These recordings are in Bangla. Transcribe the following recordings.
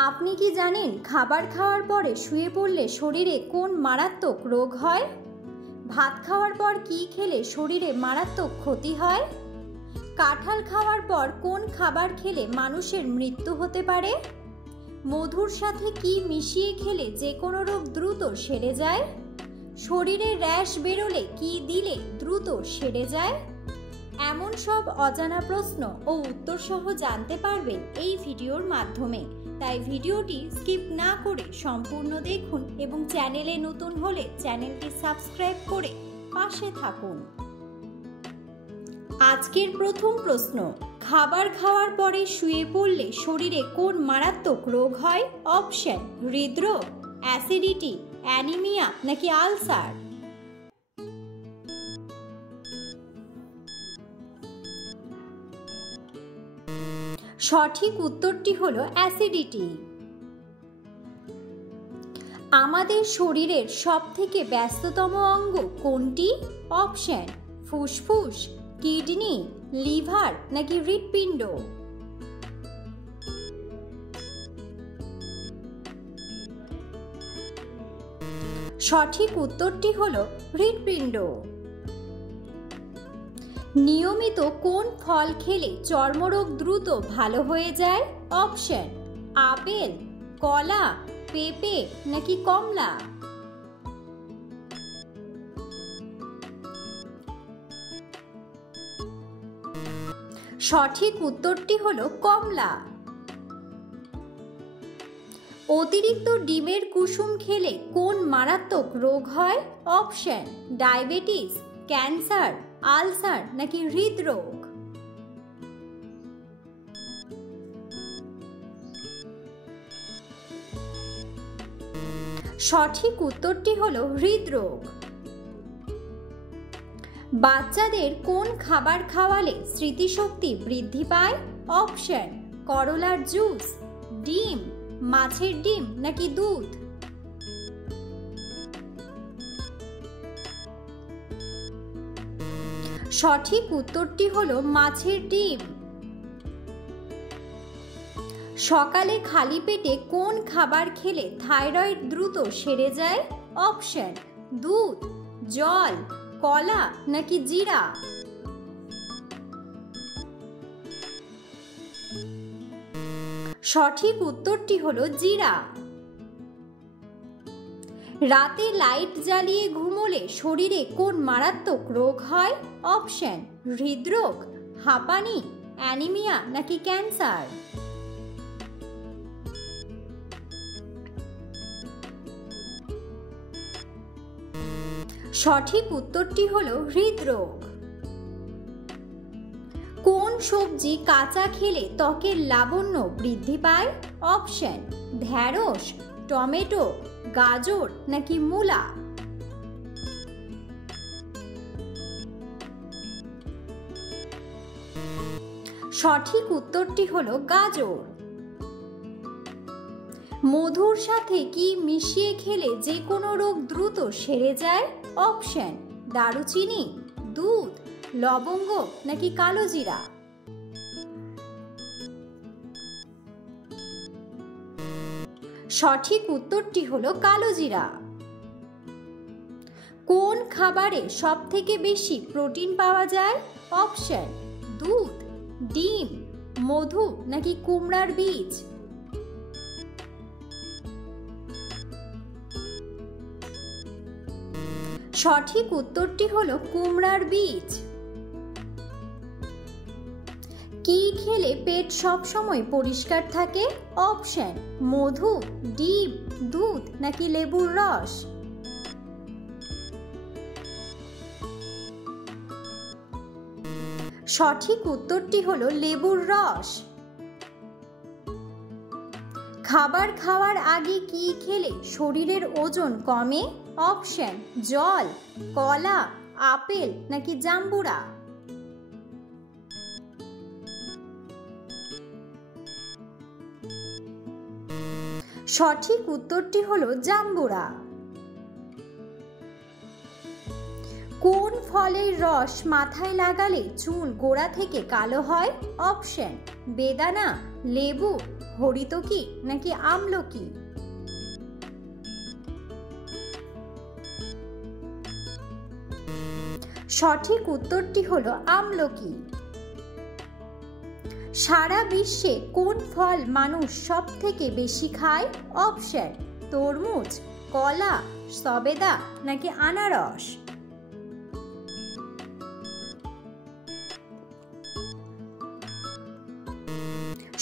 আপনি কি জানেন খাবার খাওয়ার পরে শুয়ে পড়লে শরীরে কোন মারাত্মক রোগ হয়? ভাত খাওয়ার পর কি খেলে শরীরে মারাত্মক ক্ষতি হয়? কাঁঠাল খাওয়ার পর কোন খাবার খেলে মানুষের মৃত্যু হতে পারে? মধুর সাথে কি মিশিয়ে খেলে যে কোনো রোগ দ্রুত সেরে যায়? শরীরে র্যাশ বেরোলে কি দিলে দ্রুত সেরে যায়? এমন সব অজানা প্রশ্ন ও উত্তর সহ জানতে পারবেন এই ভিডিওর মাধ্যমে। তাই ভিডিওটি স্কিপ না করে সম্পূর্ণ দেখুন এবং চ্যানেলে নতুন হলে চ্যানেলটি সাবস্ক্রাইব করে পাশে থাকুন। আজকের প্রথম প্রশ্ন, খাবার খাওয়ার পরে শুয়ে পড়লে শরীরে কোন মারাত্মক রোগ হয়? অপশন: হৃদরোগ, অ্যাসিডিটি, অ্যানিমিয়া নাকি আলসার? সঠিক উত্তরটি হলো অ্যাসিডিটি। আমাদের শরীরের সবথেকে ব্যস্ততম অঙ্গ কোনটি? অপশন: ফুসফুস, কিডনি, লিভার নাকি হৃৎপিণ্ড? সঠিক উত্তরটি হলো হৃৎপিণ্ড। নিয়মিত কোন ফল খেলে চর্মরোগ দ্রুত ভালো হয়ে যায়? অপশন: আপেল, কলা, পেঁপে নাকি কমলা? সঠিক উত্তরটি হলো কমলা। অতিরিক্ত ডিমের কুসুম খেলে কোন মারাত্মক রোগ হয়? অপশন: ডায়াবেটিস, ক্যান্সার, আলসার নাকি হৃদরোগ? সঠিক উত্তরটি হলো হৃদরোগ। বাচ্চাদের কোন খাবার খাওয়ালে স্মৃতিশক্তি বৃদ্ধি পায়? অপশন: করলার জুস, ডিম, মাছের ডিম নাকি দুধ? সঠিক উত্তরটি হলো মাছের ডিম। সকালে খালি পেটে কোন খাবার খেলে থাইরয়েড দ্রুত সেরে যায়? অপশন: দুধ, জল, কলা নাকি জিরা? সঠিক উত্তরটি হলো জিরা। রাতে লাইট জ্বালিয়ে ঘুমোলে শরীরে কোন মারাত্মক রোগ হয়? অপশন: হৃদরোগ, হাঁপানি, অ্যানিমিয়া নাকি ক্যান্সার? সঠিক উত্তরটি হলো হৃদরোগ। কোন সবজি কাঁচা খেলে ত্বকের লাবণ্য বৃদ্ধি পায়? অপশন: ঢ্যাঁড়স, টমেটো, গাজর নাকি মূলা? সঠিক উত্তরটি হলো গাজর। মধুর সাথে কি মিশিয়ে খেলে যে কোনো রোগ দ্রুত সেরে যায়? অপশন: দারুচিনি, দুধ, লবঙ্গ নাকি কালোজিরা? সঠিক উত্তরটি হলো কালোজিরা। কোন খাবারে সবথেকে বেশি প্রোটিন পাওয়া যায়? অপশন: দুধ, ডিম, মধু নাকি কুমড়ার বীজ? সঠিক উত্তরটি হলো কুমড়ার বীজ। কি খেলে পেট সবসময় পরিষ্কার থাকে? অপশন: মধু, ডিম, দুধ নাকি লেবুর রস? সঠিক উত্তরটি হলো লেবুর রস। খাবার খাওয়ার আগে কি খেলে শরীরের ওজন কমে? অপশন: জল, কলা, আপেল নাকি জাম্বুরা? সঠিক উত্তরটি হলো জাম্বুরা। কোন ফলের রস মাথায় লাগালে চুল গোড়া থেকে কালো হয়? অপশন বেদানা, লেবু, হরিতকি নাকি আমলকি? সঠিক উত্তরটি হলো আমলকি। সারা বিশ্বে কোন ফল মানুষ সব থেকে বেশি খায়? অপশন তরমুজ, কলা, সবেদা নাকি আনারস?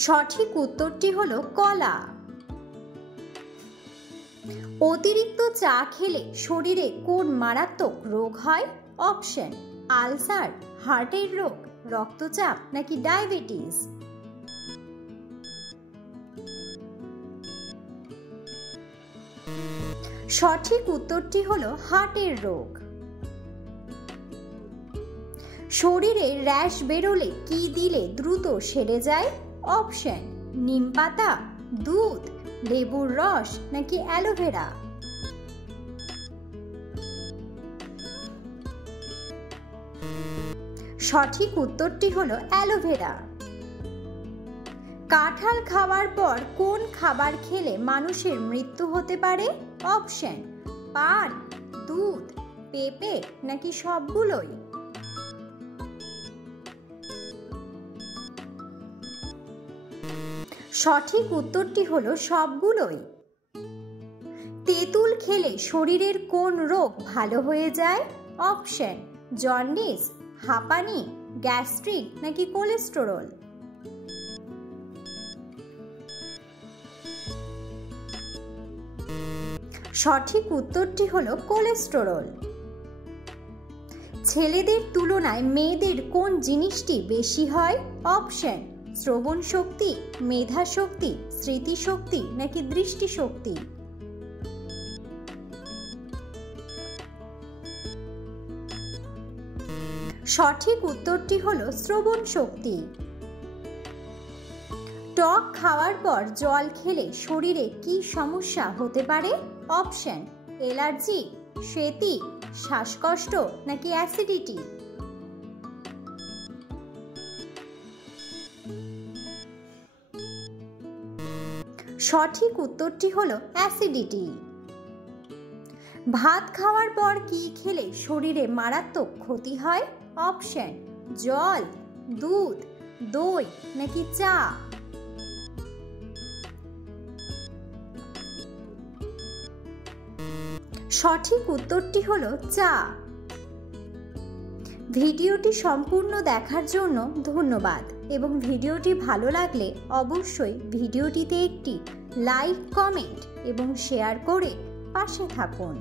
সঠিক উত্তরটি হলো কলা। অতিরিক্ত চা খেলে শরীরে কোন মারাত্মক রোগ হয়? অপশন আলসার, হার্টের রোগ, রক্তচাপ নাকি ডায়াবেটিস? সঠিক উত্তরটি হলো হার্টের রোগ। শরীরে র্যাশ বেরোলে কি দিলে দ্রুত সেরে যায়? অপশন নিম পাতা, দুধ, লেবুর রস নাকি অ্যালোভেরা? সঠিক উত্তরটি হলো অ্যালোভেরা। কাঁঠাল খাওয়ার পর কোন খাবার খেলে মানুষের মৃত্যু হতে পারে? অপশন পান, দুধ, পেঁপে নাকি সবগুলোই? সঠিক উত্তরটি হলো সবগুলোই। তেঁতুল খেলে শরীরের কোন রোগ ভালো হয়ে যায়? অপশন জন্ডিস, হাঁপানি, গ্যাস্ট্রিক নাকি কোলেস্টেরল? সঠিক উত্তরটি হলো কোলেস্টেরল। ছেলেদের তুলনায় মেয়েদের কোন জিনিসটি বেশি হয়? অপশন শ্রবণ শক্তি, মেধা শক্তি, স্মৃতিশক্তি নাকি দৃষ্টিশক্তি? সঠিক উত্তরটি হলো শ্রবণ শক্তি। টক খাওয়ার পর জল খেলে শরীরে কি সমস্যা হতে পারে? অপশন অ্যালার্জি, শ্বেতি, শ্বাসকষ্ট নাকি অ্যাসিডিটি? সঠিক উত্তরটি হলো অ্যাসিডিটি। ভাত খাওয়ার পর কি খেলে শরীরে মারাত্মক ক্ষতি হয়? অপশন জল, দুধ, দই নাকি চা? সঠিক উত্তরটি হলো চা। ভিডিওটি সম্পূর্ণ দেখার জন্য ধন্যবাদ এবং ভিডিওটি ভালো লাগলে অবশ্যই ভিডিওটিতে একটি লাইক, কমেন্ট এবং শেয়ার করে পাশে থাকুন।